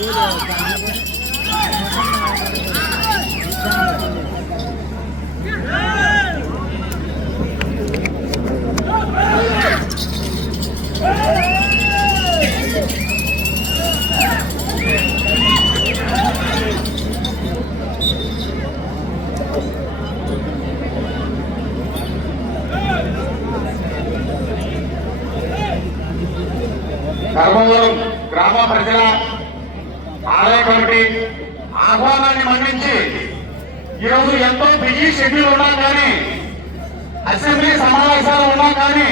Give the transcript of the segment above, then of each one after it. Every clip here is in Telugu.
Kamu, kamu berjalan. ఆలయ కమిటీ ఆహ్వానాన్ని మన్నించి ఈరోజు ఎంతో బిజీ షెడ్యూల్ ఉన్నా కానీ అసెంబ్లీ సమావేశాలు ఉన్నా కానీ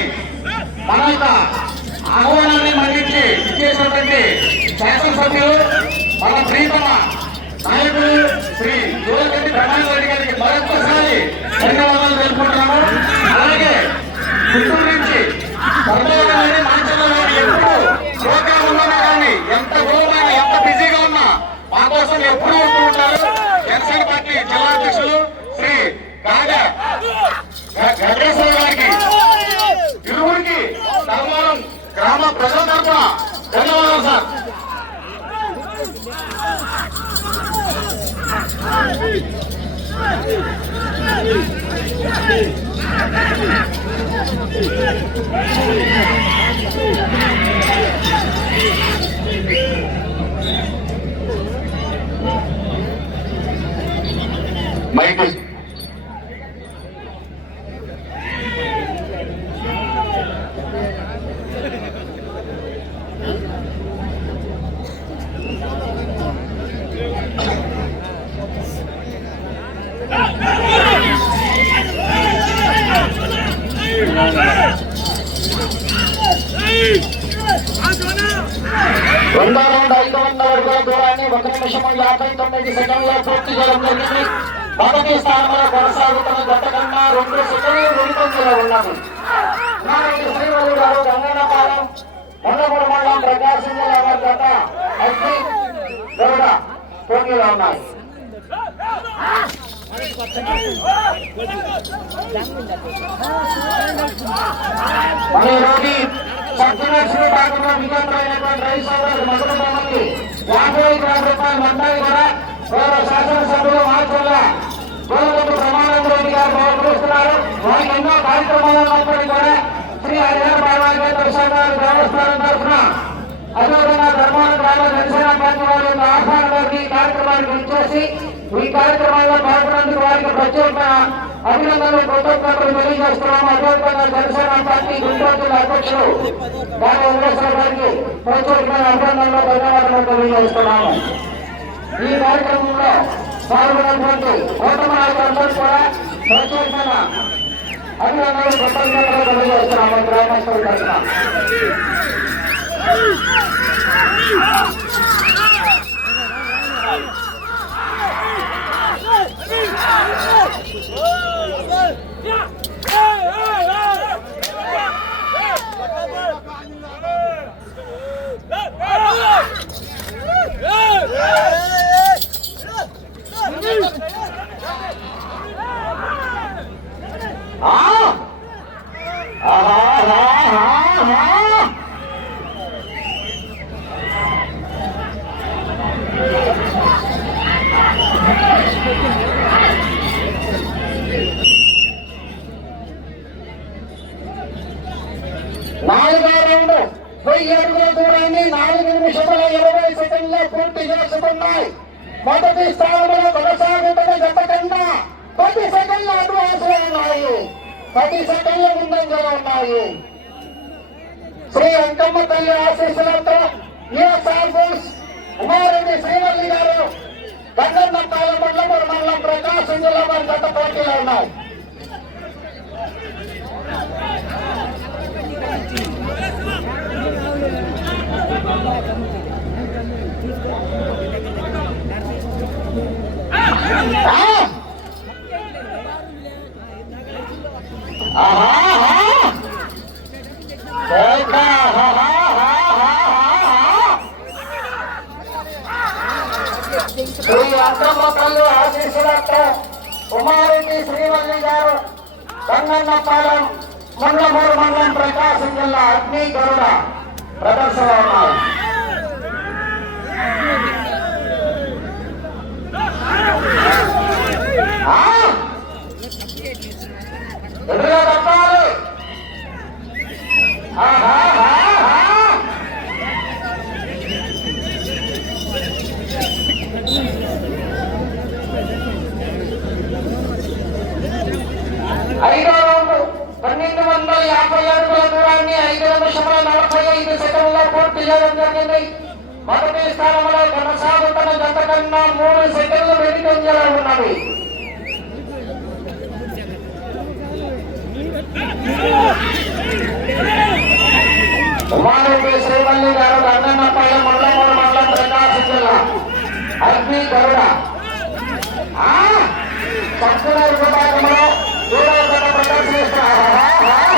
మన యొక్క ఆహ్వానాన్ని మన్నించి ఇచ్చేసినటువంటి శాసనసభ్యులు మన ప్రీతమ నాయకులు శ్రీ జోలగడ్డి బ్రహ్మాండ రెడ్డి గారికి మరొకసారి ధన్యవాదాలు తెలుపుకుంటున్నాము. అలాగే గుంటూరు నుంచి ధర్మవరం మాంచంలో ఎప్పుడు ప్రోగ్రామ్ ఉందన్నా కానీ ఎంత దూరమైనా ఎంత బిజీగా ఉన్నా మా కోసం ఎప్పుడూ ఉంటూ ఉంటారు జనసేన పార్టీ జిల్లా అధ్యక్షులు శ్రీ రాజా గణేశ్వర గారికి ఇరువురికి ధర్మవరం గ్రామ ప్రజల తరఫున ధన్యవాదాలు సార్ Thank you. மைக்கு రెండో ఐదు వందల అడుగుల దూరాన్ని ఒక నిమిషము యాభై తొమ్మిది సెకండ్లో పూర్తి చేయడం జరిగింది మొదటి స్థానంలో కొనసాగుతున్న గత కన్నా రెండు. సెకండ్లు వెనుకంజలో ఉన్నది శ్రీవల్లి గారు గంగన్నపాలెం మొన్నగూడ మండలం ప్రకాశం జిల్లా వారి గత అగ్ని గరుడ పోటీలో ఉన్నాయి యాభై ఐదు రూపాయలు మందాయి కూడా గౌరవ శాసనసభ్యులు మార్చుల గోవింద ప్రమాణం రెడ్డి గారు బహుకరిస్తున్నారు. వారికి ఎన్నో కార్యక్రమాలు ఉన్నప్పటికీ కూడా శ్రీ హరిహర ప్రసాద్ దేవస్థానం తరఫున అదేవిధంగా ధర్మాన గ్రామ జనసేన పార్టీ వారి ఆహ్వానం ఈ కార్యక్రమానికి ఇచ్చేసి ఈ కార్యక్రమాల్లో పాల్గొన్నందుకు వారికి ప్రత్యేక అభినందనలు కృతజ్ఞతలు తెలియజేస్తున్నాము. అదేవిధంగా జనసేన పార్టీ గుంటూరు జిల్లా అధ్యక్షులు దాని వెంకటేశ్వర గారికి ప్రత్యేకమైన అభినందనలు ధన్యవాదాలు తెలియజేస్తున్నాము. ఈ కార్యక్రమంలో పాల్గొన్నటువంటి కూటమి నాయకులందరూ కూడా ప్రత్యేకమైన అభినందనలు కృతజ్ఞతలు తెలియజేస్తున్నాము గ్రామస్తులు తరఫున. Oh! Yeah! వెయ్యి అడుగుల దూరాన్ని నాలుగు నిమిషముల ఇరవై సెకండ్లో పూర్తి చేసుకున్నాయి. మొదటి స్థానంలో కొనసాగుతున్న గత కన్నా పది సెకండ్ల అడ్వాన్స్ ఉన్నాయి. పది సెకండ్ల ముందంగా ఉన్నాయి. శ్రీ అంకమ్మ తల్లి ఆశీస్సులతో యుఎస్ఆర్ ఫోర్స్ ఉమారెడ్డి శ్రీవల్లి గారు గంగన్న పాలెం మండలం మండలం ప్రకాశం జిల్లా వారి గత పోటీలో ఉన్నాయి. శ్రీ అక్కమ్మ తల్లి ఆశీస్సులతో కుమారెడ్డి శ్రీవల్లి గారు గంగన్నపాలెం మండలమూరు మండలం ప్రకాశం జిల్లా అగ్ని గరుడ ప్రదర్శన ఉన్నారు పన్నెండు వందల యాభై అడుగుల దూరాన్ని ఐదు నిమిషముల నలభై ఐదు సెకండ్ల పూర్తి చేయడం జరిగింది. మొదటి స్థానంలో కొనసాగుతున్న జత కన్నా మూడు సెకండ్లు వెనుకంజలో ఉన్నవి ఉమారెడ్డి శ్రీవల్లి గారు గంగన్నపల్లి ముళ్ళమూరు మండలం ప్రకాశం జిల్లా అగ్ని గరుడ. ఆ, చక్కగా విభాగంలో ఏడవ ప్రదర్శిస్తారు.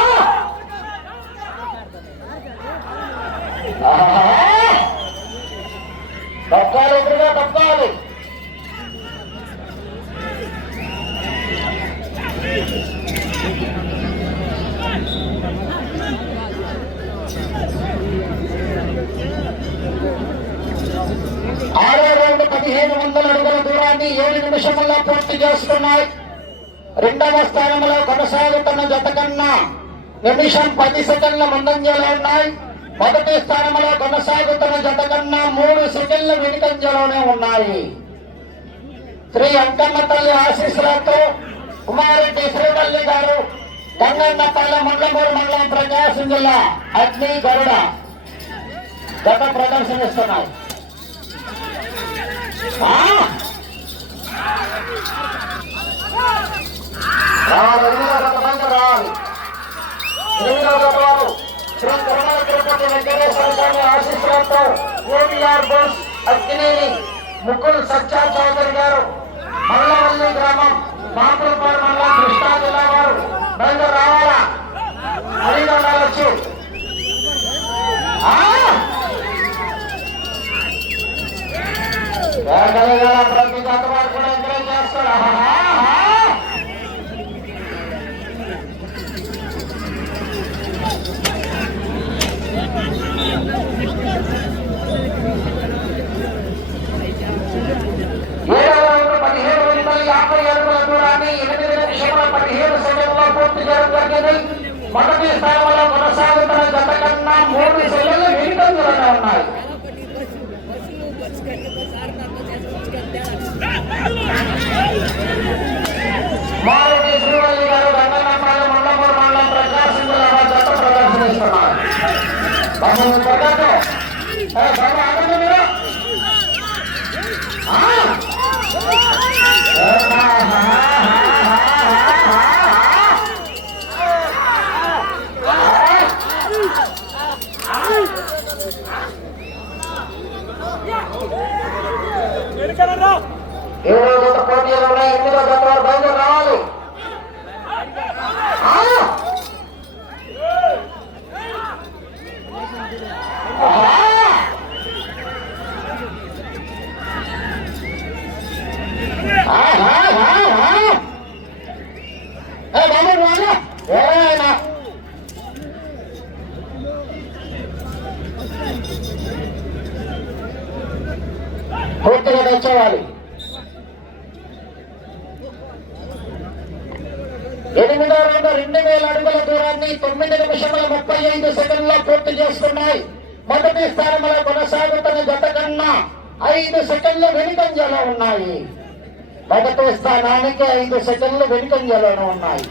అడుగుల ఏడు నిమిషముల్లో పూర్తి చేస్తున్నాయి రెండవ స్థానంలో కొనసాగుతున్న జత కన్నా నిమిషం పది సెకండ్ల ముందంజలో ఉన్నాయి. మొదటి స్థానంలో కొనసాగుతున్న జత కన్నా మూడు సెకండ్ల వెనుకంజలోనే ఉన్నాయి. శ్రీ అంకమ్మ తల్లి ఆశీస్సులతో కుమారెడ్డి శ్రీవల్లి గారు గంగన్నపల్లె మండలమూరు మండలం ప్రకాశం జిల్లా అగ్ని గరుడ గత ప్రదర్శనిస్తున్నాయి. ఆ! ముకుల్ సత్యా చౌదరి గారు మల్లవల్లి గ్రామం మాపురపాడు మండలం కృష్ణా జిల్లా వారు బయట రావాలా అడిగి ఉండవచ్చు ప్రతి జత కూడా ఎంకరేజ్ చేస్తారు బాబా ప్రకాశం ఆగండి మీరు ఆ! ఏ, హా, హా, హా, హా, హా, ఏడో జత పోటీలు ఉన్నాయి ఎనిమిదో జత వారు బయలుదేరి రావాలి ఆ! ఆహా! ఆహా, ఆహా! ఏ బాబు రానా ఏనా పూర్తిగా తెచ్చేవాలి ఎనిమిదో రౌండ్ రెండు వేల అడుగుల దూరాన్ని తొమ్మిది నిమిషముల ముప్పై ఐదు సెకండ్లో పూర్తి మొదటి స్థానంలో కొనసాగుతున్న జత కన్నా ఐదు సెకండ్లు వెనుకంజలో ఉన్నాయి. మొదటి స్థానానికి ఐదు సెకండ్లు వెనుకంజలోనే ఉన్నాయి.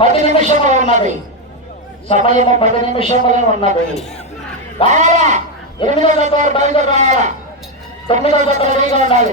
పది నిమిషములు ఉన్నది. సమయము పది నిమిషములే ఉన్నది. బాగా ఎనిమిదో జత వారు బయలుదేరి రావాలా తొమ్మిదో జత రెడీగా ఉండాలి.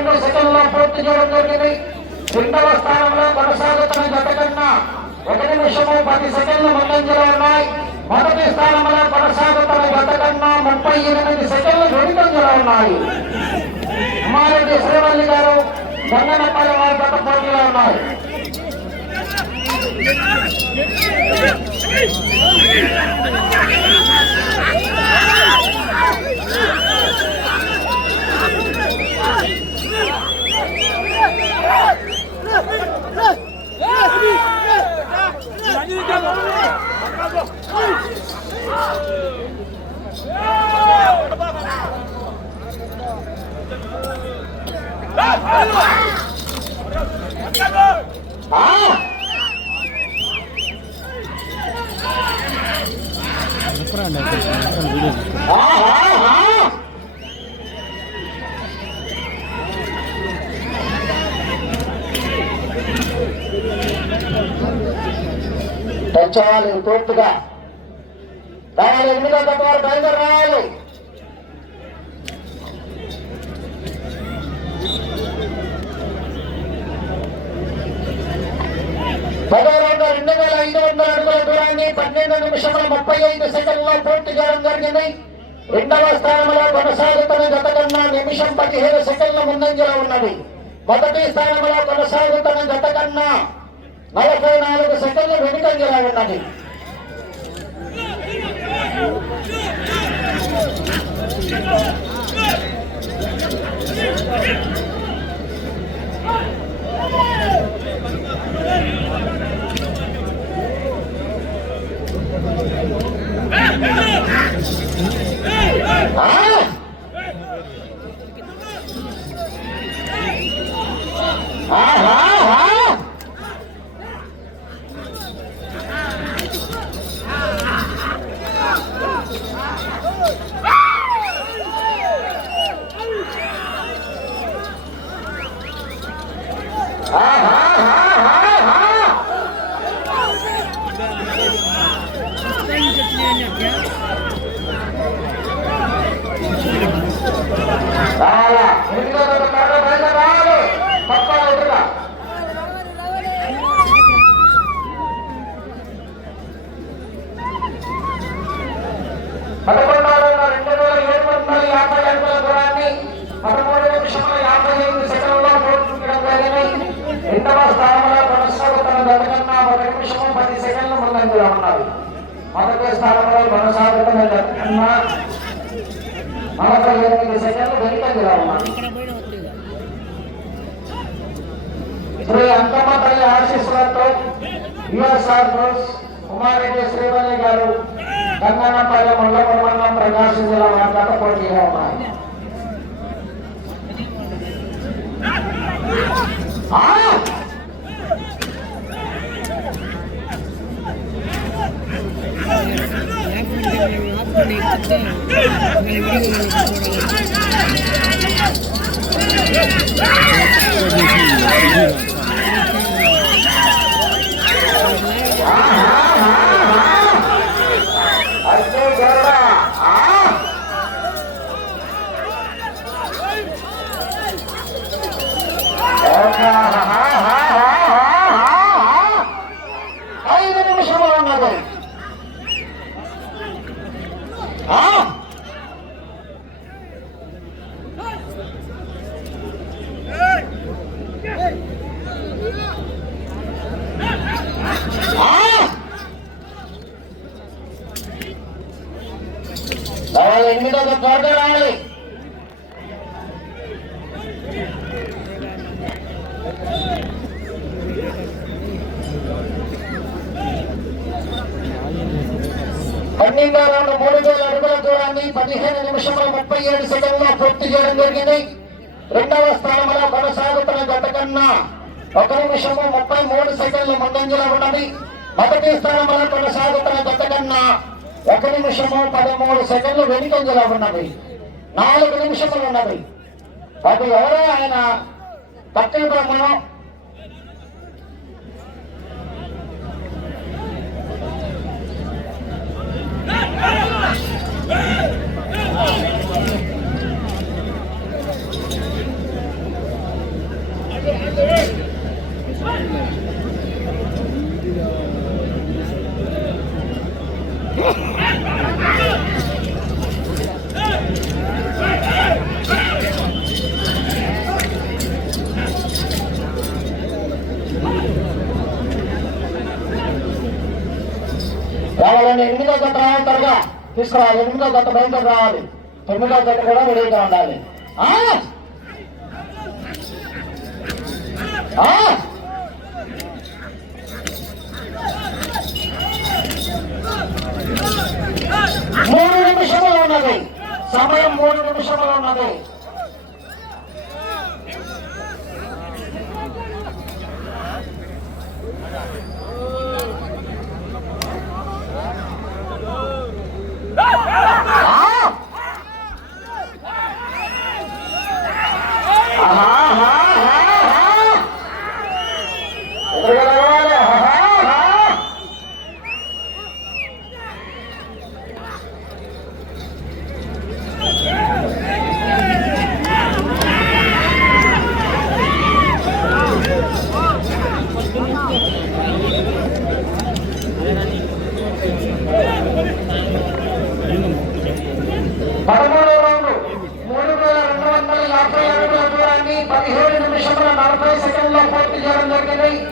రెండు పన్నెండు సెకండ్లో పూర్తి చేయడం జరిగింది. రెండవ స్థానంలో కొనసాగుతున్న జత కన్నా ఒక నిమిషము పది సెకండ్లు ముందంజలో ఉన్నాయి. మొదటి స్థానంలో కొనసాగుతున్న జత కన్నా ముప్పై ఎనిమిది సెకండ్లు వెనుకంజలో ఉన్నాయి. ఉమారెడ్డి శ్రీవల్లి గారు గంగనపల్లి వారి గత పోటీలో ఉన్నాయి Thank you. తెచ్చవాలి పూర్తిగా రావాలి ఎనిమిదో తప్ప వారు బయలుదేరి రావాలి పదో రౌండ్ రెండు వేల ఐదు వందల అడుగుల దూరాన్ని పన్నెండు నిమిషముల ముప్పై ఐదు సెకండ్లో పూర్తి చేయడం జరిగింది. రెండవ స్థానంలో కొనసాగుతున్న గత కన్నా నిమిషం పదిహేను సెకండ్ల ముందంజలో ఉన్నది. మొదటి స్థానంలో కొనసాగుతున్న గత కన్నా నలభై నాలుగు సెకండ్లు వెనుకంజలో ఉన్నది. Ah! నిమిషం పది సెకండ్లు ముందంజలో ఉన్నది మొదటి స్థానంలో కొనసాగుతున్న గతకన్నా నలభై ఎనిమిది సెకండ్లు వెనుకంజలో ఉన్నది శ్రీ అంకమ్మ తల్లి ఆశీస్సులతో యుఎస్ఆర్ బోస్ కుమారెడ్డి శ్రీవల్లి గారు గంగానపల్లి మండల మండలం ప్రకాశం జిల్లా వారి పోటీగా ఉన్నారు. ఐదు నిమిషములు ఉన్నది ఆ! ఆ! రావాలి ఎనిమిదో పాట రావాలి పన్నెండో రౌండ్ మూడు వేల అడుగుల దూరాన్ని పదిహేను నిమిషముల ముప్పై ఏడు సెకండ్లో పూర్తి చేయడం జరిగింది రెండవ స్థానంలో కొనసాగుతున్న గత కన్నా ఒక నిమిషము ముప్పై మూడు సెకండ్లు ముందంజలో ఉన్నది. మొదటి స్థానంలో కొనసాగుతున్న జత కన్నా ఒక నిమిషము పదమూడు సెకండ్లు వెనుకంజలో ఉన్నది. నాలుగు నిమిషములు ఉన్నది. అది ఎవరో ఆయన తక్కువ బ్రహ్మణం రావాలని ఎనిమిదో త్వరగా తీసుకురావాలి ఎనిమిదో జత బయటకు రావాలి. తొమ్మిదో జత కూడా రెడీగా ఉండాలి. మూడు నిమిషములు ఉన్నది. సమయం మూడు నిమిషములు ఉన్నది. పదమూడవ రౌండ్. మూడు వేల రెండు వందల యాభై అడుగుల దూరాన్ని పదిహేడు నిమిషముల నలభై సెకండ్లో పూర్తి చేయడం జరిగింది.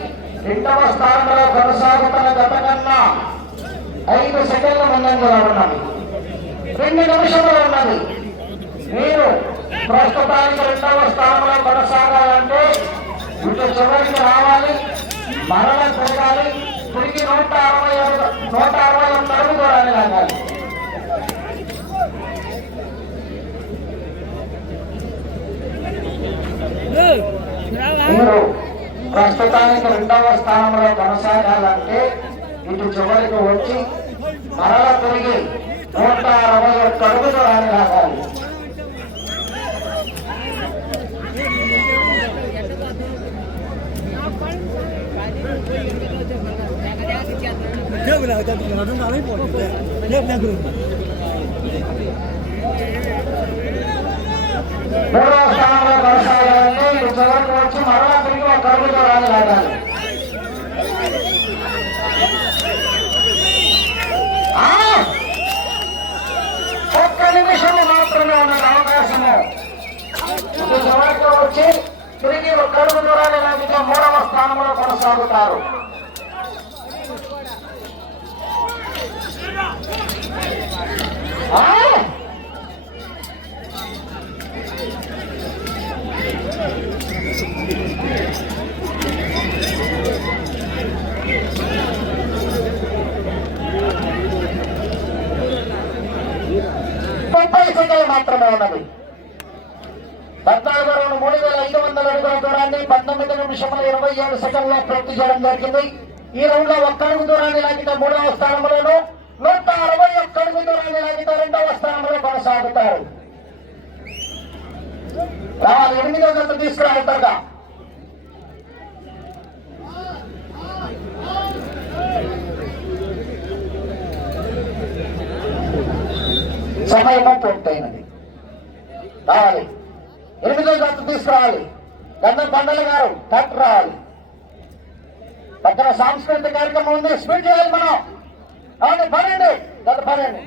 రెండవ స్థానంలో కొనసాగుతున్న గత కన్నా ఐదు సెకండ్ల ముందంజలో ఉన్నది. రెండు నిమిషంలో ఉన్నది. మీరు ప్రస్తుతానికి రెండవ స్థానంలో కొనసాగాలంటే ఇటు చివరికి రావాలి మరణ తిరగాలి తిరిగి నూట అరవై అడుగు- నూట అరవై ఒక్క అడుగు దూరాన్ని లాగాలి. మీరు ప్రస్తుతానికి రెండవ స్థానంలో కొనసాగాలంటే ఇటు చివరికి వచ్చి మరల తిరిగి నూట అరవై ఒక్క అడుగు దూరాన్ని లాగాలి మూడవ స్థానంలో కొనసాగాలంటే ఇటు చివరికి వచ్చి మరల తిరిగి ఒక ఒక్క నిమిషము మాత్రమే ఉన్నది అవకాశము. చివరికి వచ్చి తిరిగి ఒక అడుగు దూరాలు లాగితే మూడవ స్థానంలో కొనసాగుతారు. Ah! ముప్పై సెకండ్లు మాత్రమే ఉన్నది. పద్నాలుగు రెండు మూడు వేల ఐదు వందల అడుగుల దూరాన్ని పంతొమ్మిది నిమిషముల ఇరవై ఏడు సెకండ్లో పూర్తి చేయడం జరిగింది. ఈ రౌండ్లో ఒక్క అడుగు దూరాన్ని లాగితే మూడవ స్థానంలోను నూట అరవై ఒక్క అడుగు దూరాన్ని లాగితే రెండవ స్థానంలో కొనసాగుతారు. రావాలి ఎనిమిదో గంట తీసుకురావాలి సమయం అంటూ పూర్తయినది రావాలి. ఎనిమిదో గంట తీసుకురావాలి. గంధం బండల గారు డాక్టర్ రావాలి. పక్కన సాంస్కృతిక కార్యక్రమం ఉంది. స్పీడ్ చేయాలి మనం. అవును పనండి గంట పనండి